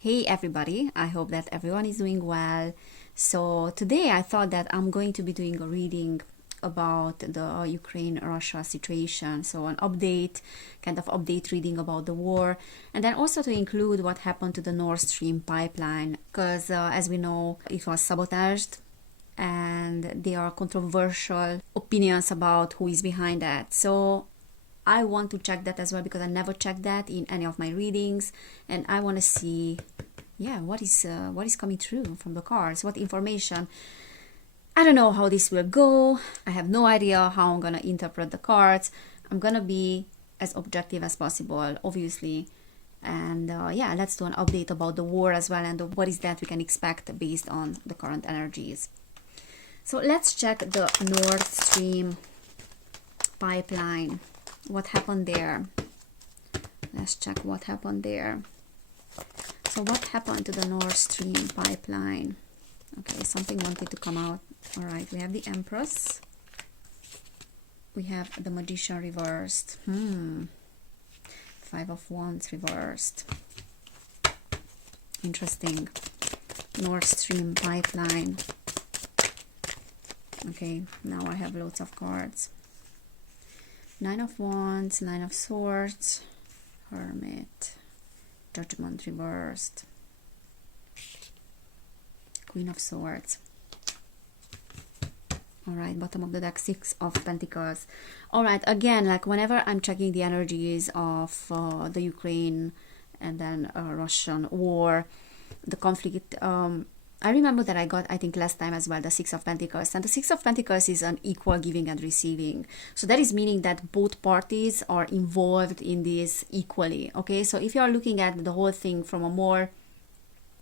Hey everybody, I hope that everyone is doing well. So today I thought that I'm going to be doing a reading about the Ukraine-Russia situation. So an update, kind of update reading about the war, and then also to include what happened to the Nord Stream pipeline, because as we know, it was sabotaged and there are controversial opinions about who is behind that. So I want to check that as well because I never checked that in any of my readings, and I want to see, yeah, what is coming through from the cards, what information. I don't know how this will go. I have no idea how I'm gonna interpret the cards. I'm gonna be as objective as possible, obviously. And yeah, let's do an update about the war as well and what is that we can expect based on the current energies. So let's check the Nord Stream pipeline. What happened there? Let's check what happened there. So what happened to the Nord Stream pipeline? Okay, something wanted to come out. All right, we have the Empress. We have the Magician reversed. Five of Wands reversed. Interesting. Nord Stream pipeline. Okay, now I have loads of cards. Nine of Wands, Nine of Swords, Hermit, Judgment reversed, Queen of Swords. Alright, bottom of the deck, Six of Pentacles. Alright, again, like whenever I'm checking the energies of the Ukraine and then Russian war, the conflict, I remember that I got, I think last time as well, the Six of Pentacles. And the Six of Pentacles is an equal giving and receiving. So that is meaning that both parties are involved in this equally. Okay, so if you are looking at the whole thing from a more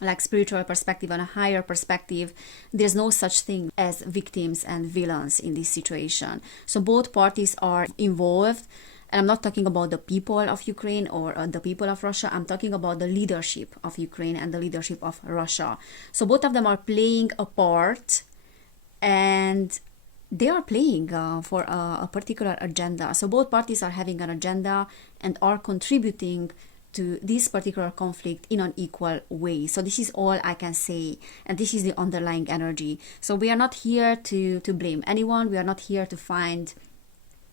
like spiritual perspective and a higher perspective, there's no such thing as victims and villains in this situation. So both parties are involved. And I'm not talking about the people of Ukraine or the people of Russia. I'm talking about the leadership of Ukraine and the leadership of Russia. So both of them are playing a part, and they are playing for a particular agenda. So both parties are having an agenda and are contributing to this particular conflict in an equal way. So this is all I can say, and this is the underlying energy. So we are not here to blame anyone. We are not here to find,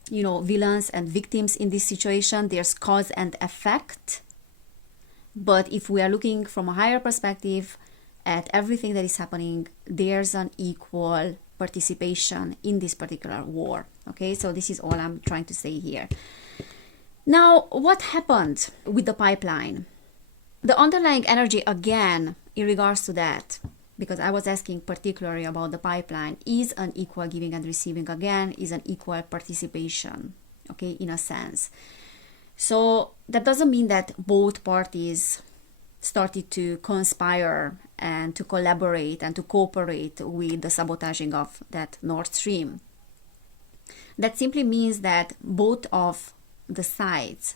you know, villains and victims in this situation. There's cause and effect. But if we are looking from a higher perspective at everything that is happening, there's an equal participation in this particular war. Okay, so this is all I'm trying to say here. Now, what happened with the pipeline? The underlying energy, again, in regards to that, because I was asking particularly about the pipeline, is an equal giving and receiving, again, is an equal participation, okay, in a sense. So that doesn't mean that both parties started to conspire and to collaborate and to cooperate with the sabotaging of that Nord Stream. That simply means that both of the sides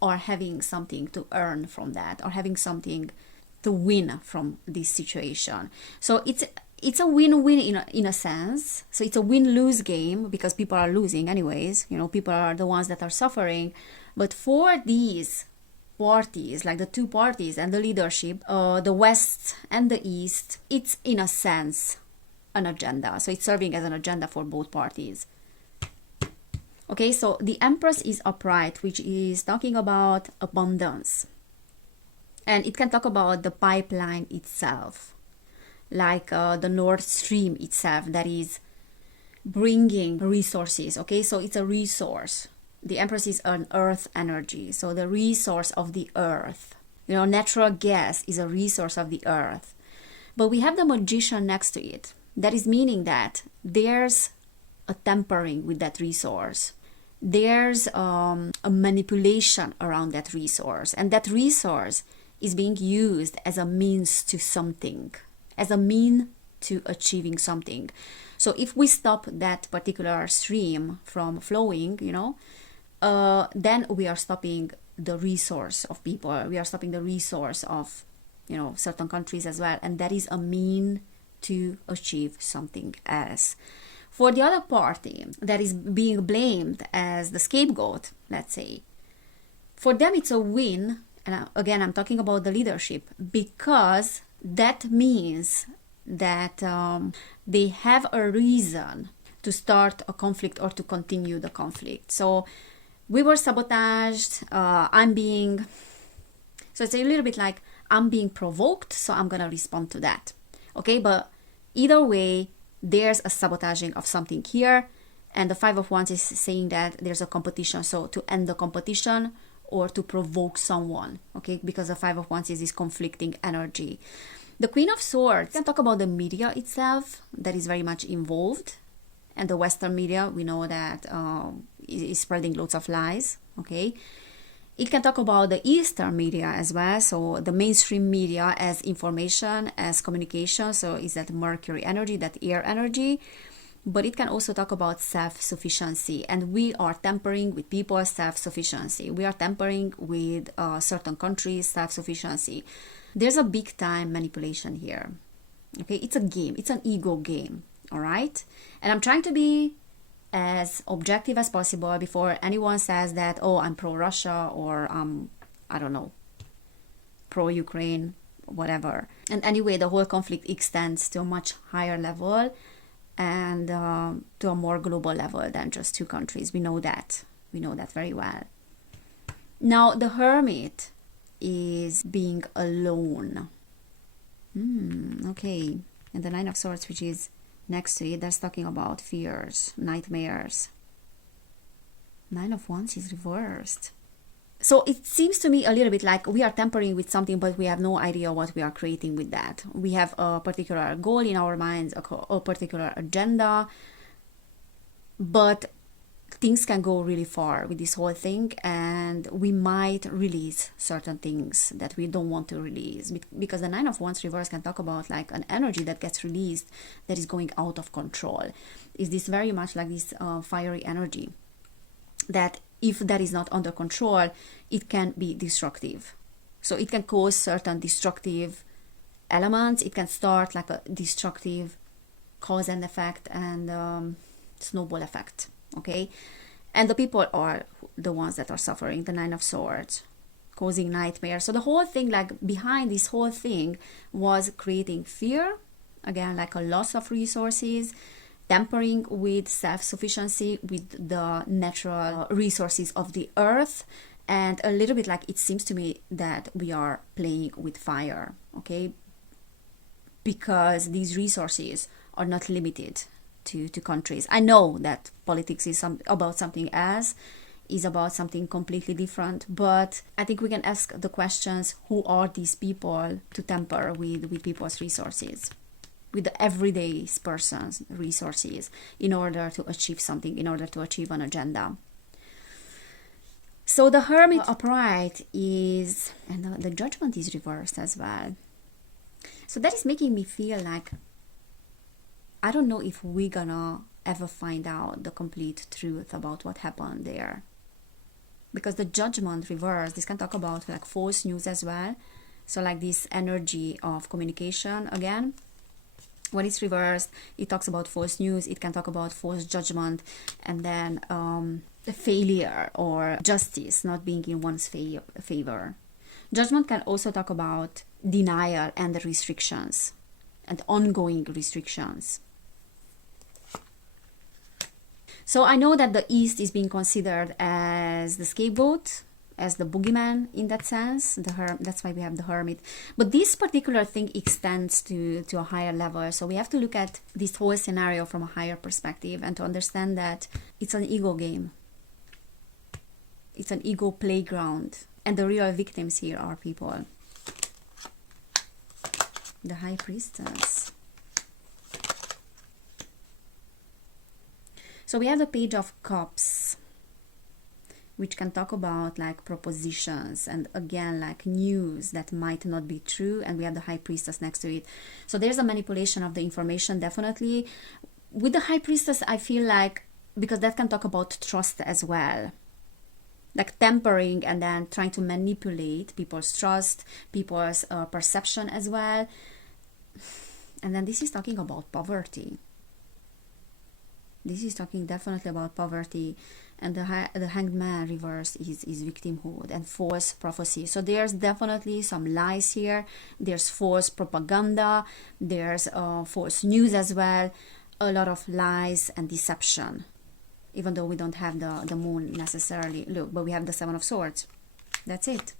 are having something to earn from that, or having something to win from this situation. So it's a win-win in a sense. So it's a win-lose game because people are losing anyways. You know, people are the ones that are suffering. But for these parties, like the two parties and the leadership, the West and the East, it's in a sense an agenda. So it's serving as an agenda for both parties. Okay, so the Empress is upright, which is talking about abundance. And it can talk about the pipeline itself, like the Nord Stream itself that is bringing resources. Okay, so it's a resource. The Empress is an earth energy, so the resource of the earth. You know, natural gas is a resource of the earth. But we have the Magician next to it. That is meaning that there's a tampering with that resource. There's a manipulation around that resource. And that resource is being used as a means to something, as a mean to achieving something. So if we stop that particular stream from flowing, you know, then we are stopping the resource of people. We are stopping the resource of, you know, certain countries as well. And that is a mean to achieve something else. For the other party that is being blamed as the scapegoat, let's say, for them it's a win And again, I'm talking about the leadership, because that means that they have a reason to start a conflict or to continue the conflict. So we were sabotaged. So it's a little bit like I'm being provoked, so I'm gonna respond to that. Okay, but either way, there's a sabotaging of something here, and the Five of Wands is saying that there's a competition. So to end the competition or to provoke someone, okay, because the Five of Wands is this conflicting energy. The Queen of Swords can talk about the media itself that is very much involved, and the Western media, we know that is spreading lots of lies, okay. It can talk about the Eastern media as well, so the mainstream media as information, as communication, so is that Mercury energy, that air energy. But it can also talk about self-sufficiency, and we are tampering with people's self-sufficiency. We are tampering with certain countries' self-sufficiency. There's a big time manipulation here. Okay, it's a game, it's an ego game, all right? And I'm trying to be as objective as possible before anyone says that, oh, I'm pro-Russia or I don't know, pro-Ukraine, whatever. And anyway, the whole conflict extends to a much higher level and to a more global level than just two countries. We know that. We know that very well. Now, the Hermit is being alone. Okay. And the Nine of Swords, which is next to it, that's talking about fears, nightmares. Nine of Wands is reversed. So it seems to me a little bit like we are tampering with something, but we have no idea what we are creating with that. We have a particular goal in our minds, a particular agenda, but things can go really far with this whole thing, and we might release certain things that we don't want to release, because the Nine of Wands reverse can talk about like an energy that gets released that is going out of control. Is this very much like this fiery energy that if that is not under control, it can be destructive. So it can cause certain destructive elements. It can start like a destructive cause and effect and snowball effect. Okay, and the people are the ones that are suffering. The Nine of Swords, causing nightmares. So the whole thing, like behind this whole thing, was creating fear, again, like a loss of resources, tampering with self-sufficiency, with the natural resources of the earth, and a little bit like it seems to me that we are playing with fire, okay, because these resources are not limited to countries. I know that politics is about something else, is about something completely different, but I think we can ask the questions, who are these people to tamper with people's resources, with the everyday person's resources, in order to achieve something, in order to achieve an agenda. So the Hermit upright is, and the Judgment is reversed as well. So that is making me feel like I don't know if we're gonna ever find out the complete truth about what happened there. Because the Judgment reverse, this can talk about like false news as well. So like this energy of communication again. When it's reversed, it talks about false news. It can talk about false judgment, and then failure or justice not being in one's favor. Judgment can also talk about denial and restrictions and ongoing restrictions. So I know that the East is being considered as the scapegoat, as the boogeyman in that sense. That's why we have the Hermit. But this particular thing extends to a higher level. So we have to look at this whole scenario from a higher perspective and to understand that it's an ego game. It's an ego playground. And the real victims here are people. The High Priestess. So we have the Page of Cups, which can talk about like propositions and again like news that might not be true, and we have the High Priestess next to it. So there's a manipulation of the information, definitely. With the High Priestess, I feel like, because that can talk about trust as well, like tampering and then trying to manipulate people's trust, people's perception as well. And then this is talking about poverty. This is talking definitely about poverty And the Hanged Man reverse is victimhood and false prophecy. So there's definitely some lies here. There's false propaganda. There's false news as well. A lot of lies and deception. Even though we don't have the moon necessarily. Look, but we have the Seven of Swords. That's it.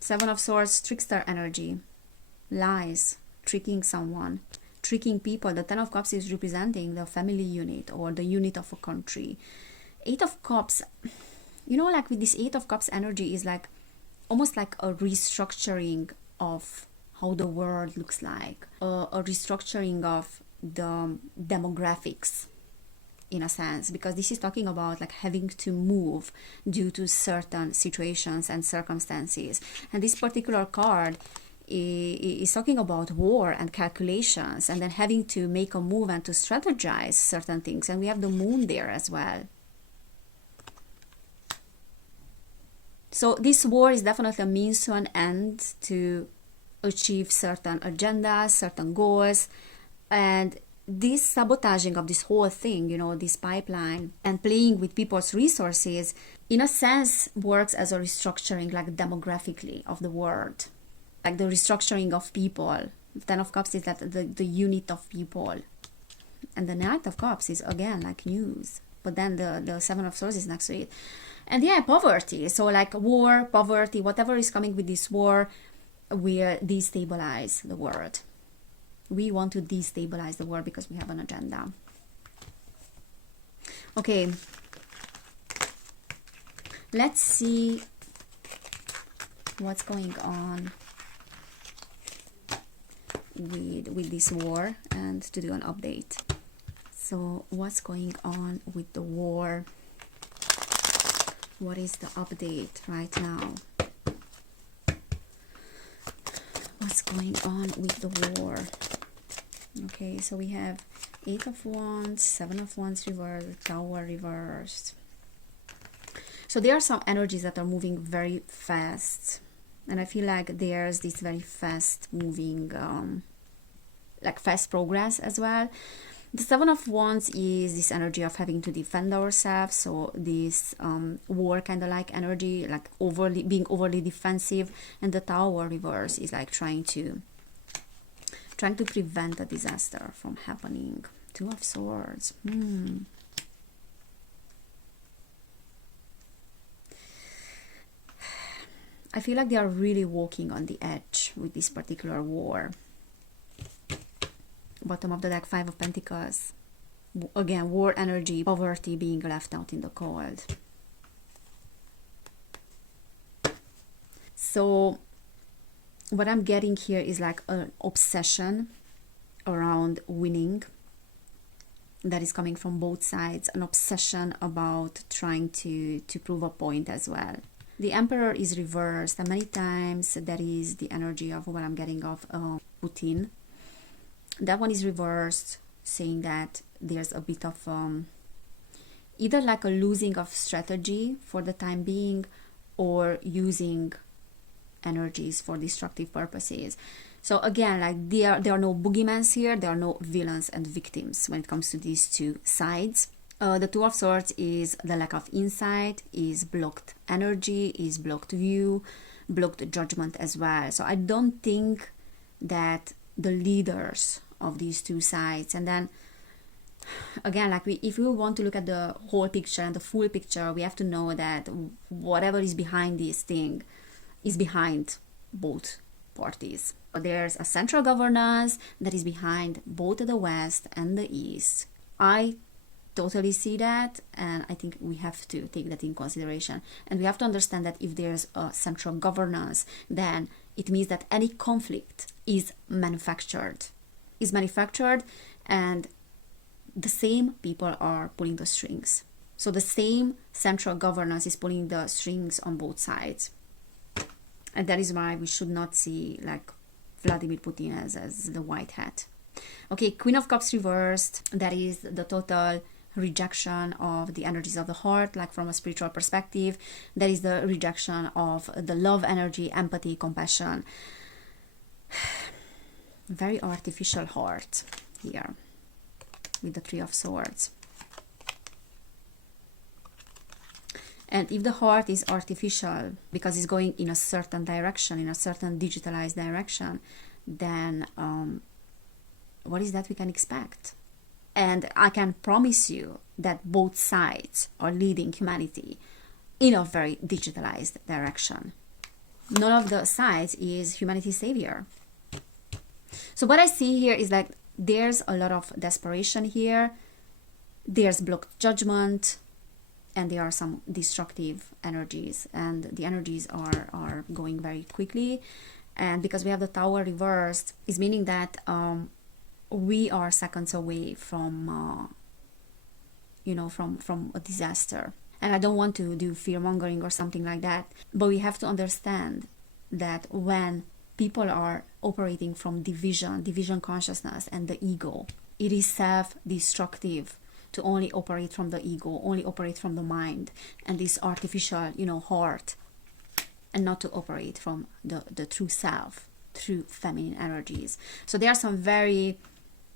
Seven of Swords, trickster energy. Lies, tricking someone, tricking people. The Ten of Cups is representing the family unit or the unit of a country. Eight of Cups, you know, like with this Eight of Cups energy is like almost like a restructuring of how the world looks like, a restructuring of the demographics in a sense, because this is talking about like having to move due to certain situations and circumstances. And this particular card is talking about war and calculations, and then having to make a move and to strategize certain things. And we have the moon there as well. So this war is definitely a means to an end to achieve certain agendas, certain goals. And this sabotaging of this whole thing, you know, this pipeline and playing with people's resources, in a sense, works as a restructuring, like demographically, of the world. Like the restructuring of people. Ten of Cups is that the unit of people. And the Knight of Cups is, again, like news. But then the Seven of Swords is next to it. And yeah, poverty. So like war, poverty, whatever is coming with this war, will destabilize the world. We want to destabilize the world because we have an agenda. Okay. Let's see what's going on with this war and to do an update. So what's going on with the war? What is the update right now? What's going on with the war? Okay, so we have Eight of Wands, Seven of Wands reversed, Tower reversed. So there are some energies that are moving very fast. And I feel like there's this very fast moving, like fast progress as well. The Seven of Wands is this energy of having to defend ourselves. So this war kind of like energy, like being overly defensive. And the Tower reverse is like trying to prevent a disaster from happening. Two of Swords. I feel like they are really walking on the edge with this particular war. Bottom of the deck, Five of Pentacles. Again, war energy, poverty, being left out in the cold. So what I'm getting here is like an obsession around winning that is coming from both sides. An obsession about trying to prove a point as well. The Emperor is reversed, and many times that is the energy of what I'm getting of Putin. That one is reversed, saying that there's a bit of either like a losing of strategy for the time being, or using energies for destructive purposes. So again, like there are no boogeymans here, there are no villains and victims when it comes to these two sides. The Two of Swords is the lack of insight, is blocked energy, is blocked view, blocked judgment as well. So I don't think that the leaders of these two sides, and then again, like if we want to look at the whole picture and the full picture, we have to know that whatever is behind this thing is behind both parties. There's a central governance that is behind both the West and the East. I totally see that, and I think we have to take that in consideration. And we have to understand that if there's a central governance, then it means that any conflict is manufactured. And the same people are pulling the strings. So the same central governance is pulling the strings on both sides. And that is why we should not see like Vladimir Putin as the white hat. Okay, Queen of Cups reversed. That is the total rejection of the energies of the heart, like from a spiritual perspective. That is the rejection of the love energy, empathy, compassion. Very artificial heart here with the Three of Swords. And if the heart is artificial because it's going in a certain direction, in a certain digitalized direction, then what is that we can expect? And I can promise you that both sides are leading humanity in a very digitalized direction. None of the sides is humanity's savior. So what I see here is like there's a lot of desperation here. There's blocked judgment, and there are some destructive energies, and the energies are going very quickly. And because we have the Tower reversed, is meaning that we are seconds away from from a disaster. And I don't want to do fear mongering or something like that, but we have to understand that when people are operating from division consciousness and the ego, it is self-destructive to only operate from the ego, only operate from the mind and this artificial, heart, and not to operate from the true self, true feminine energies. So there are some very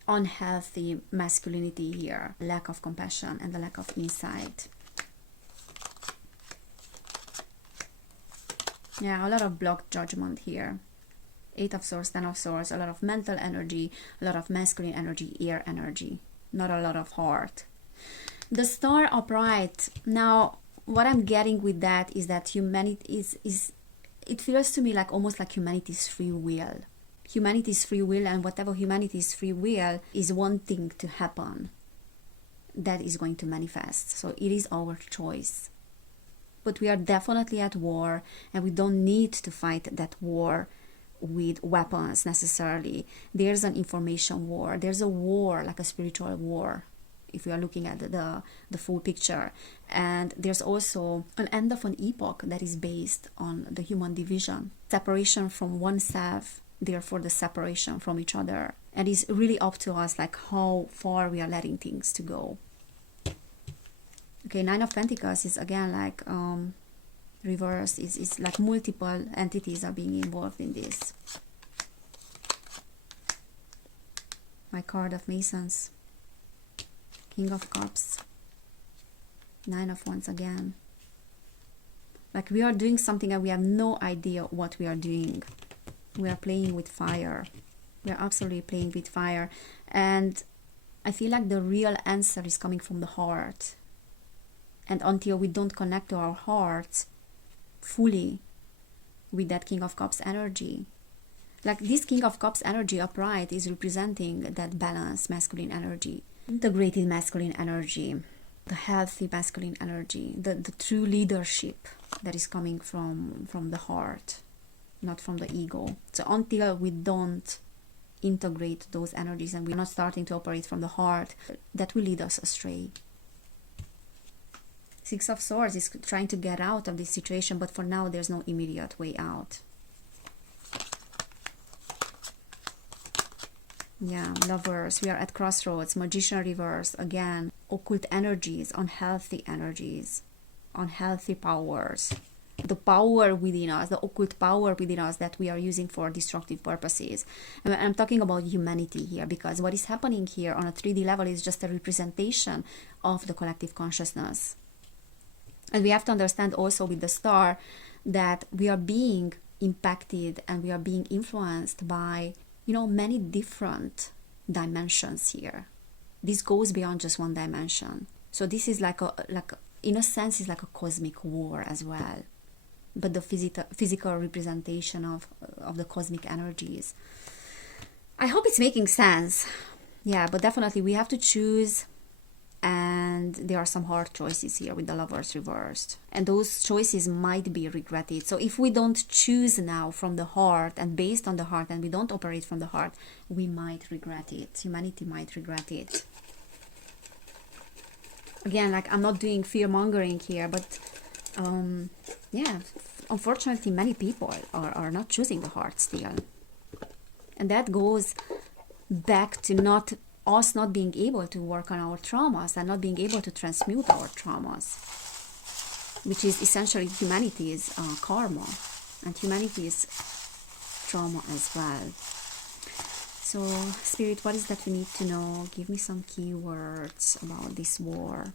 unhealthy masculinity here, lack of compassion and the lack of insight. Yeah, a lot of blocked judgment here. 8 of Swords, 10 of Swords, a lot of mental energy, a lot of masculine energy, air energy, not a lot of heart. The Star upright. Now, what I'm getting with that is that humanity is it feels to me like almost like humanity's free will. Humanity's free will, and whatever humanity's free will is wanting to happen, that is going to manifest. So it is our choice. But we are definitely at war, and we don't need to fight that war with weapons necessarily. There's an information war. There's a war, like a spiritual war, if we are looking at the full picture. And there's also an end of an epoch that is based on the human division. Separation from oneself, therefore the separation from each other. And it's really up to us, like how far we are letting things to go. Okay, 9 of Pentacles is again like reverse. Is like multiple entities are being involved in this. My card of Masons. King of Cups. 9 of Wands again. Like we are doing something and we have no idea what we are doing. We are playing with fire. We are absolutely playing with fire. And I feel like the real answer is coming from the heart. And until we don't connect to our hearts fully with that King of Cups energy, like this King of Cups energy upright is representing that balanced masculine energy, integrated masculine energy, the healthy masculine energy, the true leadership that is coming from the heart, not from the ego. So until we don't integrate those energies and we're not starting to operate from the heart, that will lead us astray. 6 of Swords is trying to get out of this situation, but for now there's no immediate way out. Yeah, Lovers, we are at crossroads. Magician reverse again. Occult energies, unhealthy powers. The power within us, the occult power within us that we are using for destructive purposes. And I'm talking about humanity here, because what is happening here on a 3D level is just a representation of the collective consciousness. And we have to understand also with the Star that we are being impacted and we are being influenced by, many different dimensions here. This goes beyond just one dimension. So this is like in a sense, is like a cosmic war as well. But the physical representation of the cosmic energies. I hope it's making sense. Yeah, but definitely we have to choose. And there are some hard choices here with the Lovers reversed. And those choices might be regretted. So if we don't choose now from the heart and based on the heart and we don't operate from the heart, we might regret it. Humanity might regret it. Again, like I'm not doing fear mongering here, but yeah, unfortunately many people are not choosing the heart still. And that goes back to us not being able to work on our traumas and not being able to transmute our traumas, which is essentially humanity's karma and humanity's trauma as well. So, Spirit, what is that we need to know? Give me some keywords about this war.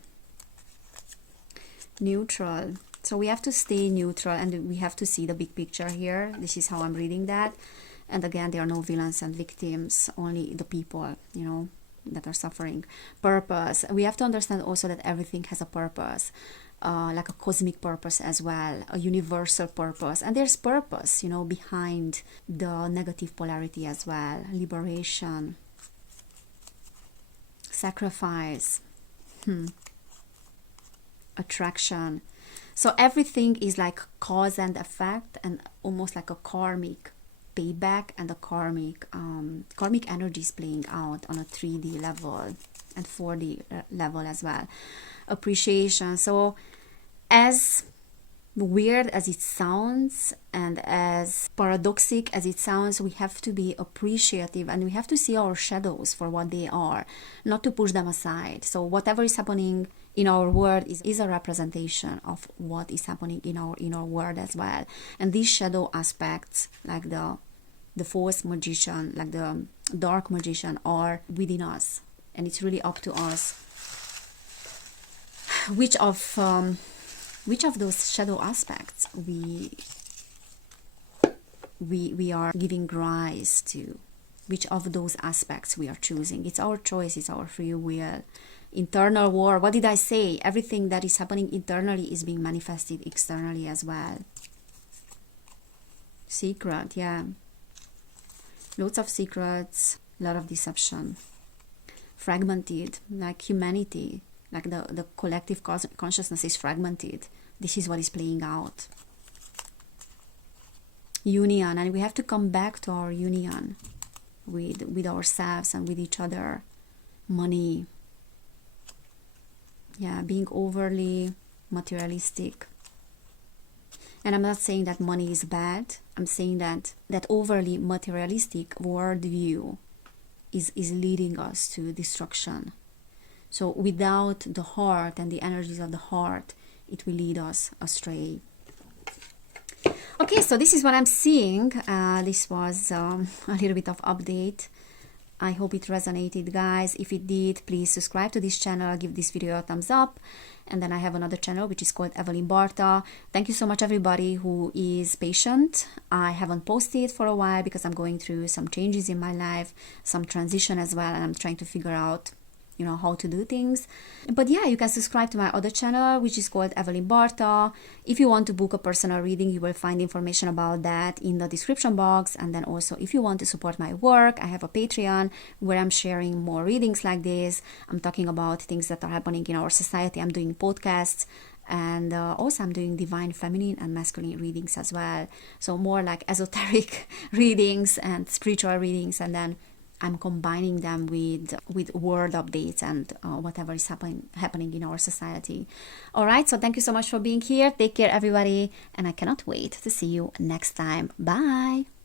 Neutral. So we have to stay neutral, and we have to see the big picture here. This is how I'm reading that. And again, there are no villains and victims, only the people, you know, that are suffering. Purpose. We have to understand also that everything has a purpose, like a cosmic purpose as well, a universal purpose. And there's purpose, you know, behind the negative polarity as well. Liberation, sacrifice, attraction. So everything is like cause and effect, and almost like a karmic payback, and the karmic energy is playing out on a 3D level and 4D level as well. Appreciation. So as weird as it sounds and as paradoxic as it sounds, we have to be appreciative, and we have to see our shadows for what they are, not to push them aside. So whatever is happening in our world is a representation of what is happening in our inner world as well. And these shadow aspects, like the false magician, like the dark magician, are within us, and it's really up to us which of those shadow aspects we are giving rise to, which of those aspects we are choosing. It's our choice, it's our free will. Internal war. What did I say? Everything that is happening internally is being manifested externally as well. Secret, yeah. Lots of secrets, a lot of deception. Fragmented, like humanity, like the collective consciousness is fragmented. This is what is playing out. Union, and we have to come back to our union with ourselves and with each other. Money. Yeah, being overly materialistic. And I'm not saying that money is bad. I'm saying that overly materialistic worldview is leading us to destruction. So without the heart and the energies of the heart, it will lead us astray. Okay, so this is what I'm seeing. This was a little bit of update. I hope it resonated, guys. If it did, please subscribe to this channel, give this video a thumbs up. And then I have another channel which is called Evelin Barta. Thank you so much, everybody who is patient. I haven't posted for a while because I'm going through some changes in my life, some transition as well, and I'm trying to figure out, you know, how to do things. But yeah, you can subscribe to my other channel, which is called Evelin Barta. If you want to book a personal reading, you will find information about that in the description box. And then also, if you want to support my work, I have a Patreon where I'm sharing more readings like this. I'm talking about things that are happening in our society. I'm doing podcasts, and also I'm doing divine feminine and masculine readings as well. So more like esoteric readings and spiritual readings, and then I'm combining them with world updates and whatever is happening in our society. All right, so thank you so much for being here. Take care, everybody, and I cannot wait to see you next time. Bye.